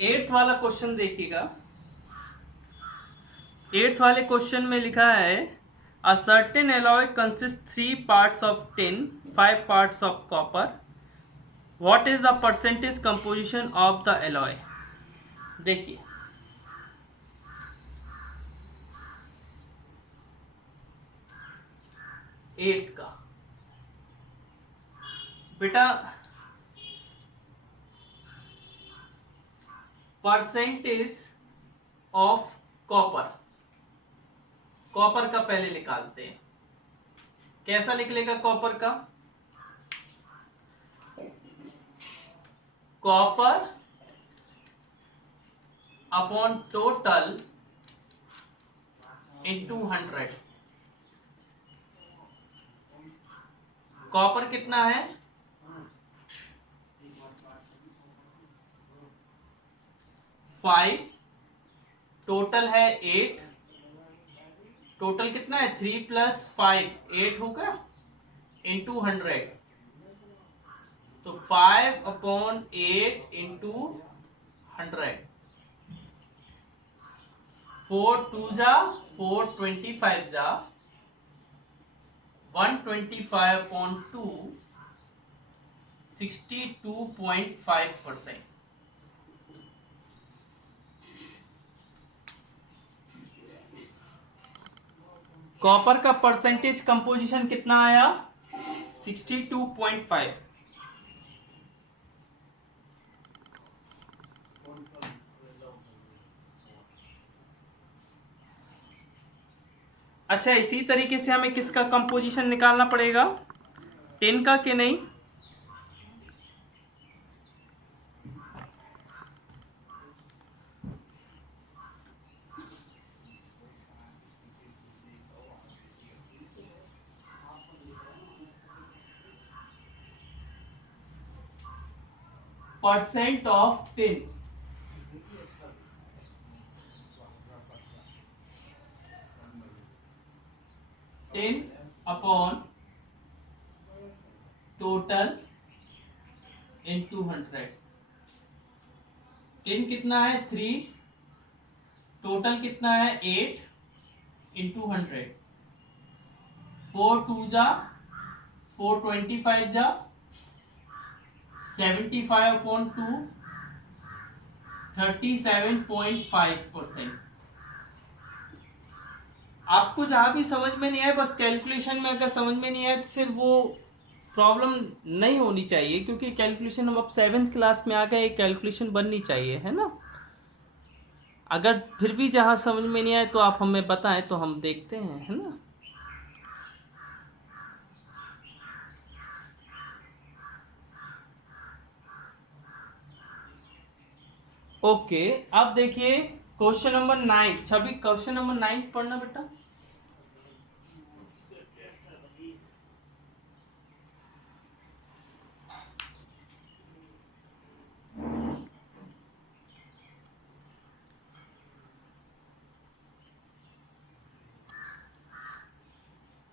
Eighth वाला question देखिएगा। Eighth वाले क्वेश्चन में लिखा है a certain alloy consist 3 parts of tin, 5 parts of copper. What is the percentage composition of the alloy? देखिए eighth का बेटा परसेंटेज ऑफ कॉपर, कॉपर का पहले निकालते हैं। कैसा निकलेगा कॉपर का? Copper upon total into 100। Copper कितना है? 5, टोटल है 8। टोटल कितना है? 3 + 5 8 होगा इंटू 100। तो 5/8 इंटू 100। 4 2 जा 4, 25 जा 125/2 62.5%। कॉपर का परसेंटेज कंपोजिशन कितना आया? 62.5। अच्छा, इसी तरीके से हमें किसका कंपोजिशन निकालना पड़ेगा? 10 का कि नहीं? Percent of 10, 10/टोटल into 100। 10 कितना है? 3, टोटल कितना है? 8 इंटू 100। 4 2 जा 4, 25 जा 75/2 37.5%। आपको जहां भी समझ में नहीं आए, बस कैलकुलेशन में अगर समझ में नहीं आए तो फिर वो प्रॉब्लम नहीं होनी चाहिए, क्योंकि कैलकुलेशन हम अब 7th क्लास में आ गए, कैलकुलेशन बननी चाहिए, है ना। अगर फिर भी जहां समझ में नहीं आए तो आप हमें बताएं तो हम देखते हैं, है ना। ओके, अब देखिए क्वेश्चन नंबर 9। छवि क्वेश्चन नंबर 9 पढ़ना बेटा।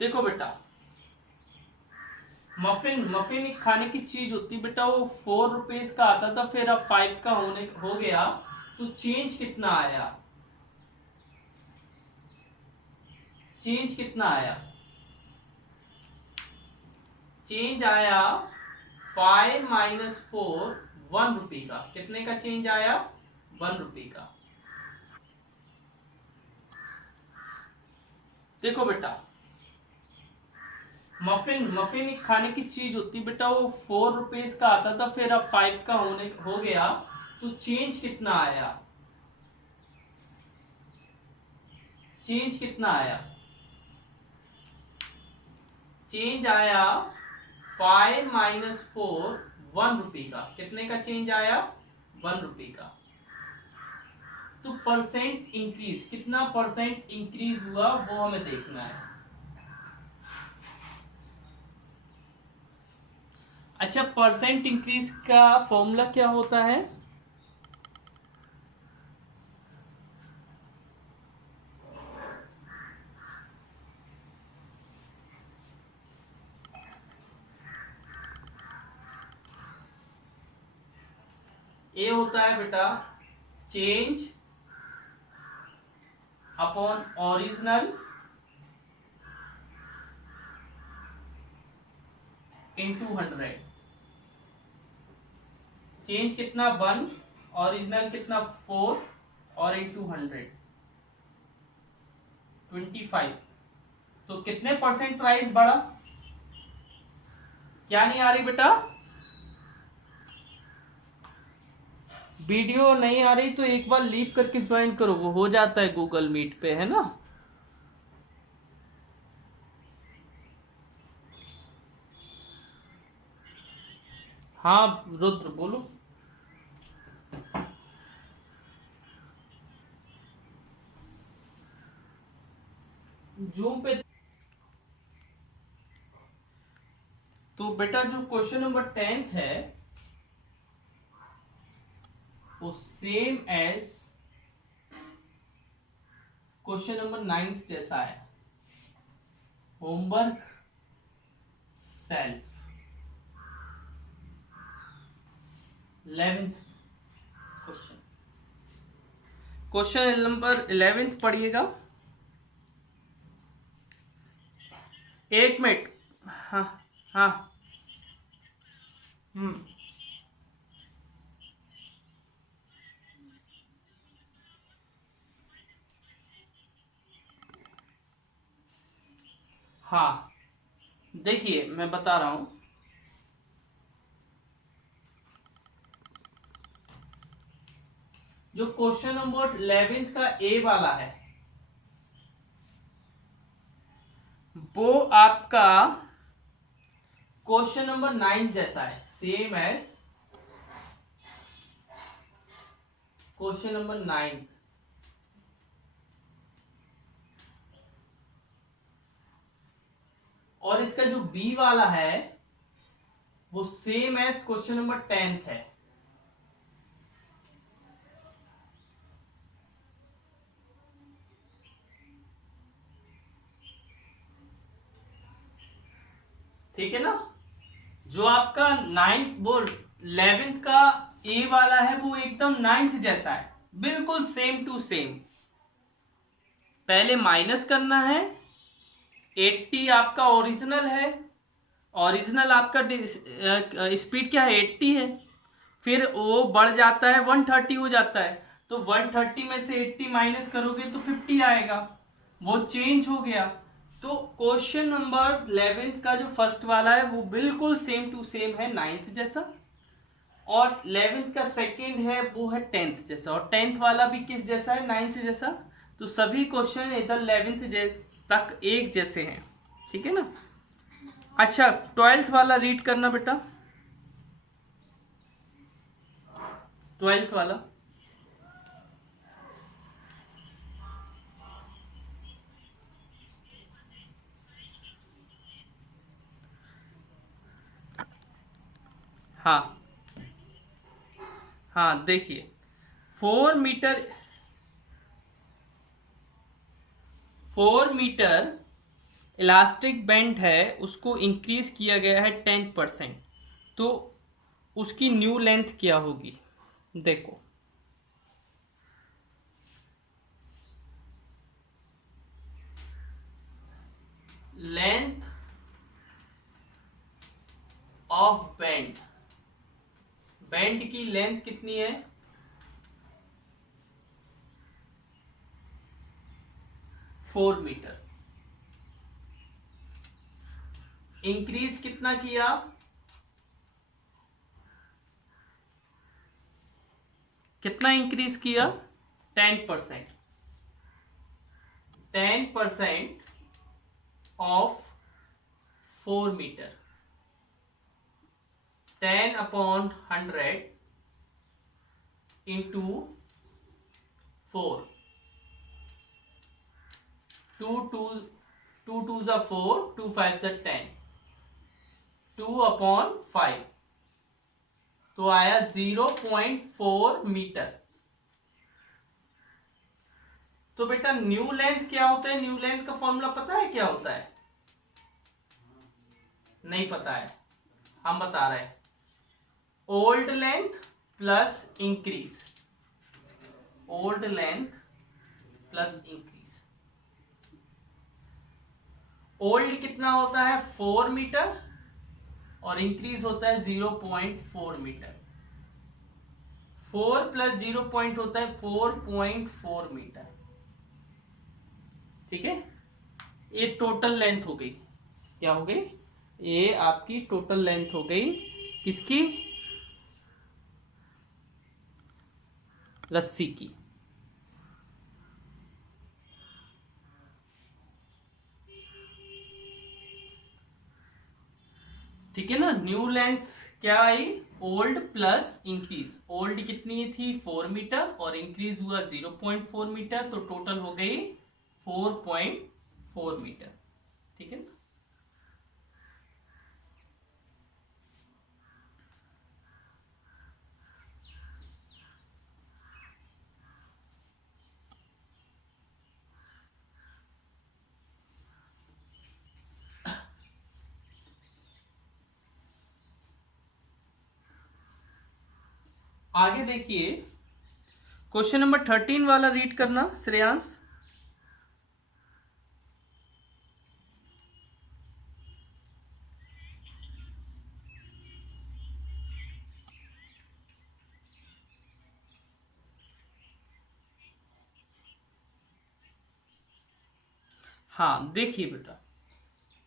देखो बेटा, मफिन मफिन एक खाने की चीज होती है बेटा, वो 4 रुपीज का आता था, फिर अब 5 का हो गया, तो चेंज कितना आया? चेंज कितना आया? चेंज आया 5 - 4 1 रुपी का। कितने का चेंज आया? 1 रुपी का। देखो बेटा, मफिन मफिन एक खाने की चीज होती बेटा, वो 4 रुपीज का आता था, फिर अब 5 का हो गया, तो चेंज कितना आया? चेंज कितना आया? चेंज आया 5 - 4 1 रुपी का। कितने का चेंज आया? 1 रुपी का। तो परसेंट इंक्रीज, कितना परसेंट इंक्रीज हुआ वो हमें देखना है। अच्छा, परसेंट इंक्रीज का फॉर्मूला क्या होता है? ए होता है बेटा change upon original into 100। Change कितना 1, ओरिजिनल कितना 4 और इंटू 100 25। तो कितने परसेंट प्राइस बढ़ा? क्या नहीं आ रही बेटा? वीडियो नहीं आ रही तो एक बार लीव करके ज्वाइन करो, वो हो जाता है गूगल मीट पे, है ना। हाँ रुद्र बोलो। जूम पे। तो बेटा जो क्वेश्चन नंबर 10 है वो सेम एज क्वेश्चन नंबर 9 जैसा है। Homework self 11th question. Question number 11 पढ़िएगा। एक मिनट। हाँ हाँ। हम्म। हाँ देखिए मैं बता रहा हूं। जो क्वेश्चन नंबर 11 का ए वाला है वो आपका क्वेश्चन नंबर 9 जैसा है, सेम एज क्वेश्चन नंबर 9। और इसका जो बी वाला है वो सेम एज क्वेश्चन नंबर 10 है। ठीक है ना। जो आपका 9 वो 11 का ए वाला है वो एकदम 9th जैसा है, बिल्कुल सेम टू सेम। पहले माइनस करना है। 80 आपका ओरिजिनल है। ओरिजिनल आपका स्पीड क्या है 80 है। फिर वो बढ़ जाता है 130 हो जाता है। तो 130 में से 80 माइनस करोगे तो 50 आएगा। वो चेंज हो गया। तो क्वेश्चन नंबर 11 का जो फर्स्ट वाला है वो बिल्कुल सेम टू सेम है 9th जैसा। और 11th का सेकंड है वो है 10th जैसा। और 10th वाला भी किस जैसा है 9th जैसा। तो सभी क्वेश्चन इधर 11th तक एक जैसे हैं। ठीक है ना। अच्छा 12th वाला रीड करना बेटा। 12th वाला। हाँ हाँ देखिए 4 मीटर 4 मीटर इलास्टिक बैंड है उसको इंक्रीज किया गया है 10%। तो उसकी न्यू लेंथ क्या होगी? देखो लेंथ ऑफ बैंड, बैंड की लेंथ कितनी है? 4 मीटर। इंक्रीज कितना किया? कितना इंक्रीज किया? 10%। 10% of 4 metre. 10/100 into 4। Two two two two जा 4, 2 5 जा 10, 2/5। तो आया 0.4 मीटर। तो बेटा न्यू लेंथ क्या होता है? न्यू लेंथ का फॉर्मूला पता है क्या होता है? नहीं पता है, हम बता रहे हैं। Old length plus increase. Old length plus increase. Old कितना होता है 4 मीटर और इंक्रीज होता है 0.4 मीटर। 4 प्लस 0 पॉइंट होता है 4.4 मीटर। ठीक है, ये टोटल लेंथ हो गई। क्या हो गई? ये आपकी टोटल लेंथ हो गई किसकी? लस्सी की। ठीक है ना। न्यू लेंथ क्या आई? Old plus increase. ओल्ड कितनी थी 4 मीटर और इंक्रीज हुआ 0.4 मीटर, तो टोटल हो गई 4.4 मीटर। ठीक है ना। आगे देखिए, क्वेश्चन नंबर 13 वाला रीड करना श्रेयांश। हाँ देखिए बेटा,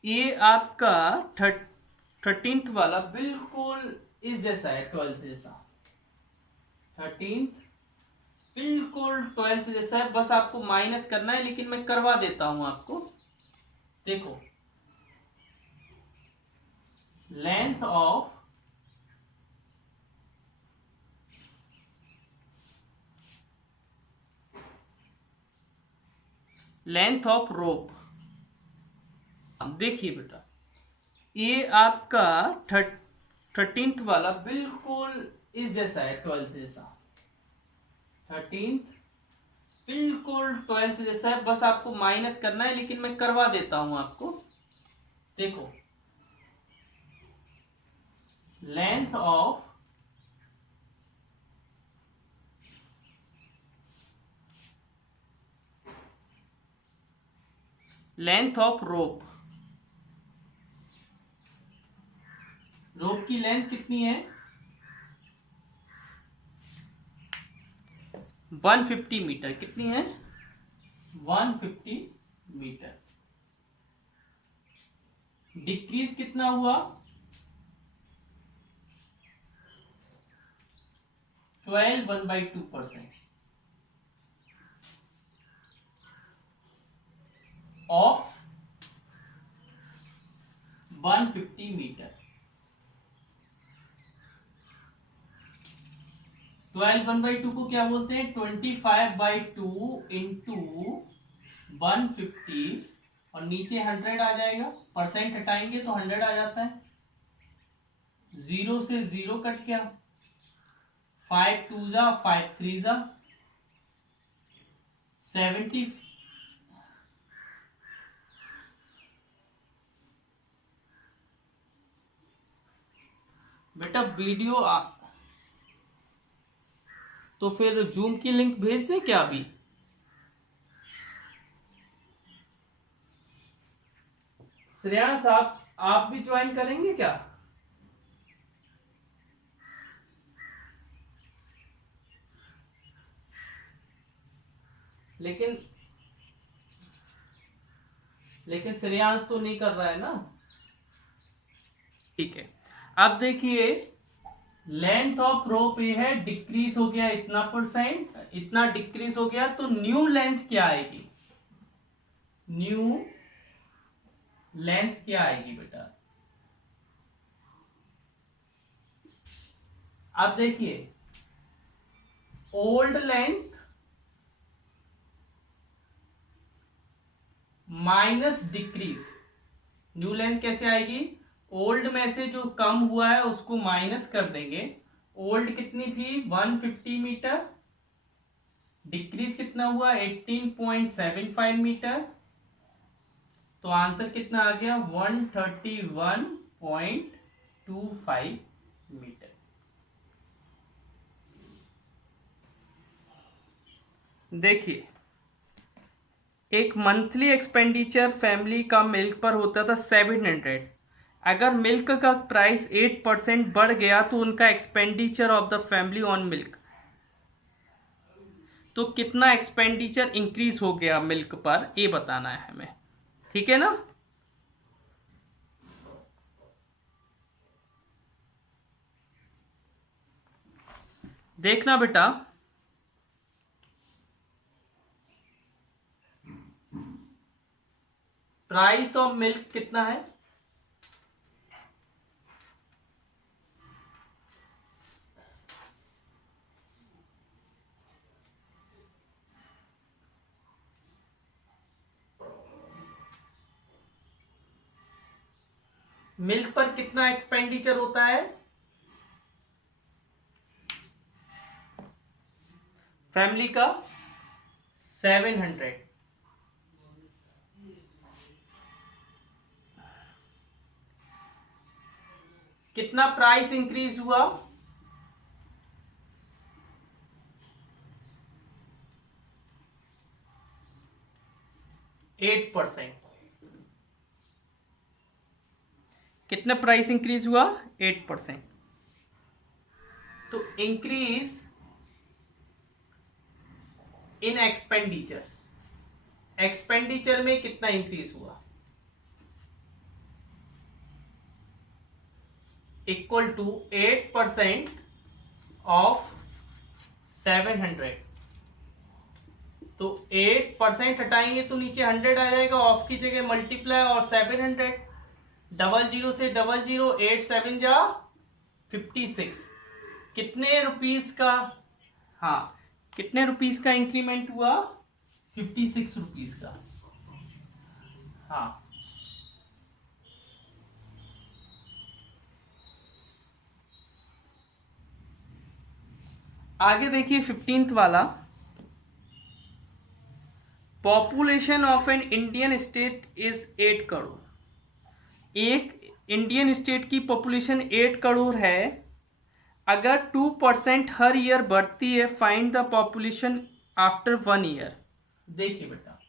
ये आपका 13th वाला बिल्कुल इस जैसा है 12th जैसा। 13th बिल्कुल 12th जैसा है, बस आपको माइनस करना है, लेकिन मैं करवा देता हूं आपको। देखो, लेंथ ऑफ रोप। देखिए बेटा, ये आपका 13th वाला बिल्कुल इस जैसा है 12th जैसा। 13th बिल्कुल 12th जैसा है, बस आपको माइनस करना है, लेकिन मैं करवा देता हूं आपको। देखो, लेंथ ऑफ रोप। रोप की लेंथ कितनी है? 150 मीटर। कितनी है? 150 मीटर। डिक्रीज कितना हुआ? 12 1/2% ऑफ 150 मीटर। 12 1/2 को क्या बोलते हैं? 25/2 इंटू 150, और नीचे 100 आ जाएगा। परसेंट हटाएंगे तो 100 आ जाता है। 0 से 0 कट गया। 5 2 जा 5 3 जा 70। बेटा वीडियो तो फिर जूम की लिंक भेज दे क्या अभी? श्रेयांश आप भी ज्वाइन करेंगे क्या? लेकिन श्रेयांश तो नहीं कर रहा है ना। ठीक है, अब देखिए, लेंथ ऑफ रोप ये है, डिक्रीज हो गया इतना परसेंट, इतना डिक्रीज हो गया, तो न्यू लेंथ क्या आएगी? न्यू लेंथ क्या आएगी बेटा? अब देखिए, old length minus decrease. New length कैसे आएगी? ओल्ड में से जो कम हुआ है उसको माइनस कर देंगे। ओल्ड कितनी थी? 150 मीटर। डिक्रीज कितना हुआ? 18.75 मीटर। तो आंसर कितना आ गया? 131.25 मीटर। देखिए, एक मंथली एक्सपेंडिचर फैमिली का मिल्क पर होता था 700। अगर मिल्क का प्राइस 8% बढ़ गया तो उनका expenditure of the family on milk, तो कितना एक्सपेंडिचर इंक्रीज हो गया मिल्क पर, ये बताना है हमें। ठीक है ना। देखना बेटा, प्राइस ऑफ मिल्क कितना है? मिल्क पर कितना एक्सपेंडिचर होता है फैमिली का? 700। कितना प्राइस इंक्रीज हुआ? 8%। कितना प्राइस इंक्रीज हुआ? 8%। तो इंक्रीज इन एक्सपेंडिचर, एक्सपेंडिचर में कितना इंक्रीज हुआ? Equal to 8% of 700। तो 8% हटाएंगे तो नीचे 100 आ जाएगा, ऑफ की जगह मल्टीप्लाई और 700, डबल जीरो से डबल जीरो, 8 7 जा 56। कितने रुपीस का? हाँ, कितने रुपीस का इंक्रीमेंट हुआ? 56 रुपीस का। हाँ, आगे देखिए 15th वाला। Population of an Indian state is 8 crore. एक इंडियन स्टेट की पॉपुलेशन 8 करोड़ है। अगर 2% हर ईयर बढ़ती है, find the population after 1 year. देखिए बेटा,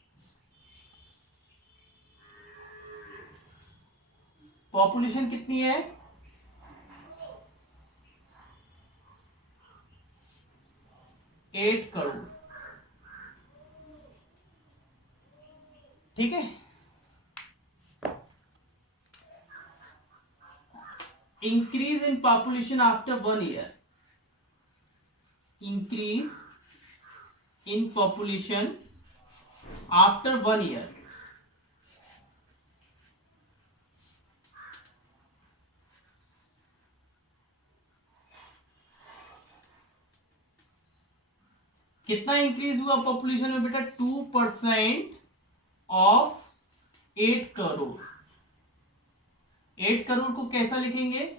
पॉपुलेशन कितनी है? 8 करोड़। ठीक है। Increase in population after 1 year, increase in population after 1 year. कितना इंक्रीज हुआ पॉपुलेशन में बेटा? 2% ऑफ 8 करोड़। 8 करोड़ को कैसा लिखेंगे?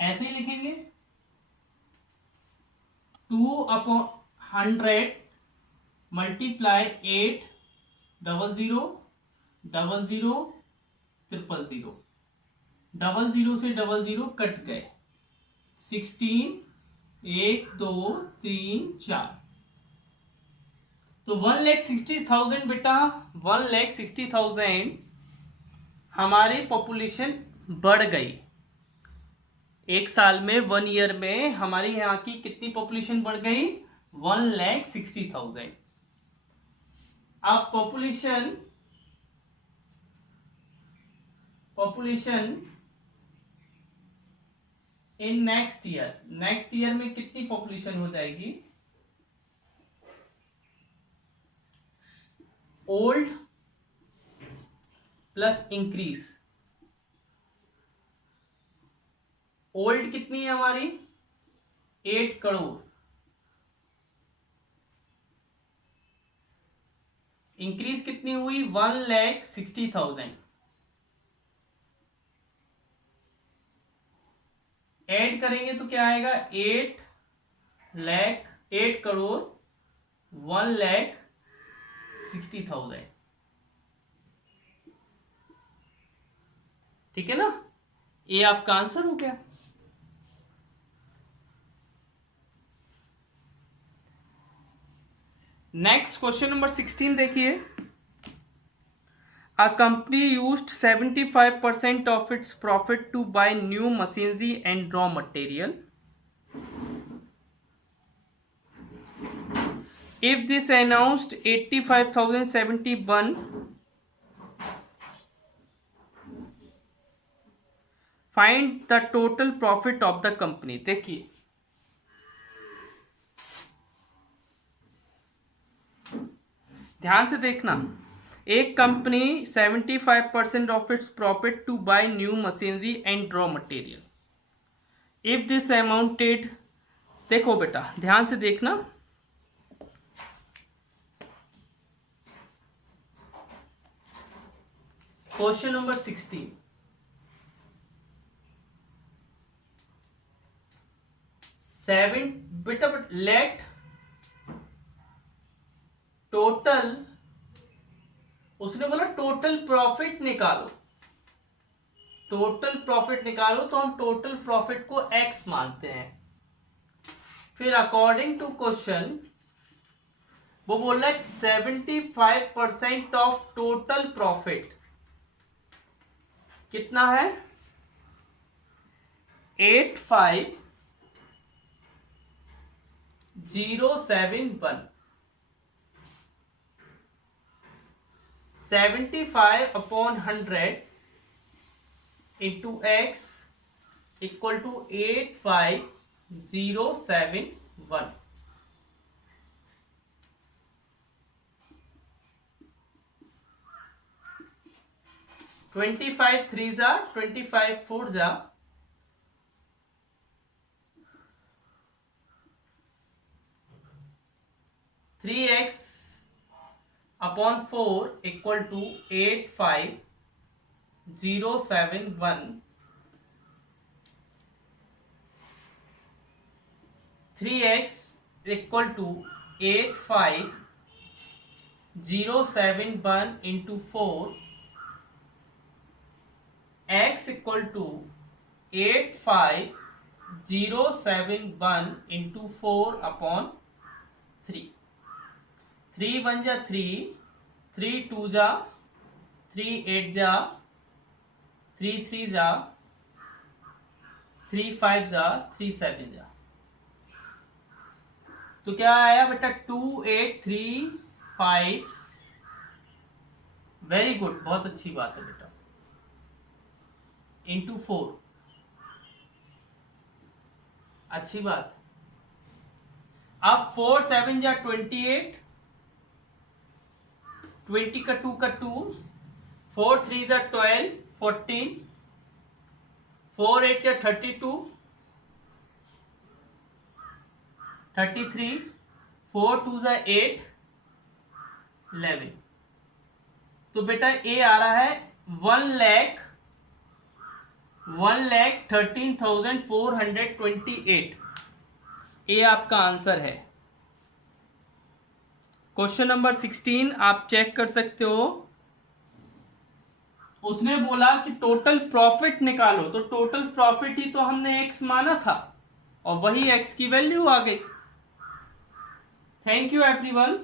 ऐसे ही लिखेंगे, 2/100 मल्टीप्लाई 8 00 00 000। डबल जीरो से डबल जीरो कट गए, 16 1 2 3 4। तो 1,60,000 बेटा, 1,60,000 हमारी पॉपुलेशन बढ़ गई। एक साल में, 1 ईयर में हमारे यहाँ की कितनी पॉपुलेशन बढ़ गई? 1,60,000। अब population in next year, next year में कितनी पॉपुलेशन हो जाएगी? Old plus increase. ओल्ड कितनी है हमारी? 8 करोड़। इंक्रीज कितनी हुई? 1,60,000। ऐड करेंगे तो क्या आएगा? 8 करोड़ 1,60,000। ठीक है ना। ये आपका आंसर हो गया। नेक्स्ट क्वेश्चन नंबर 16 देखिए। A company used 75% of its profit to buy new machinery and raw material. If this announced 85,071, find the total profit of the company. देखिए ध्यान से देखना, एक कंपनी 75% ऑफ its profit to buy new machinery and raw material. If this amounted, देखो बेटा ध्यान से देखना, क्वेश्चन नंबर 16, बेटा लेट टोटल, उसने बोला टोटल प्रॉफिट निकालो, टोटल प्रॉफिट निकालो, तो हम टोटल प्रॉफिट को x मानते हैं। फिर अकॉर्डिंग टू क्वेश्चन वो बोल रहा है 75% ऑफ टोटल प्रॉफिट कितना है, 85,071। 75 upon 100 into x equal to 85,071। Twenty five three जा 25 फोर जा 3x upon 4 equal to 85,071। 3x equal to 85,071 into 4, x equal to 85,071 into 4 upon 3। 3 1 जा 3, 3 2 जा 3 8 जा 3 3 जा 3 5 जा 3 7 जा, तो क्या आया बेटा 2835। वेरी गुड, बहुत अच्छी बात है बेटा, इंटू 4, अच्छी बात। अब 4 7 जा 28, 20 का 2 का 2, 4 3 जा 12 14, 4 8 जा 32 33, 4 2 जा 8 11। तो बेटा ए आ रहा है 1,13,428। ए आपका आंसर है। क्वेश्चन नंबर 16 आप चेक कर सकते हो, उसने बोला कि टोटल प्रॉफिट निकालो, तो टोटल प्रॉफिट ही तो हमने x माना था और वही x की वैल्यू आ गई। Thank you everyone.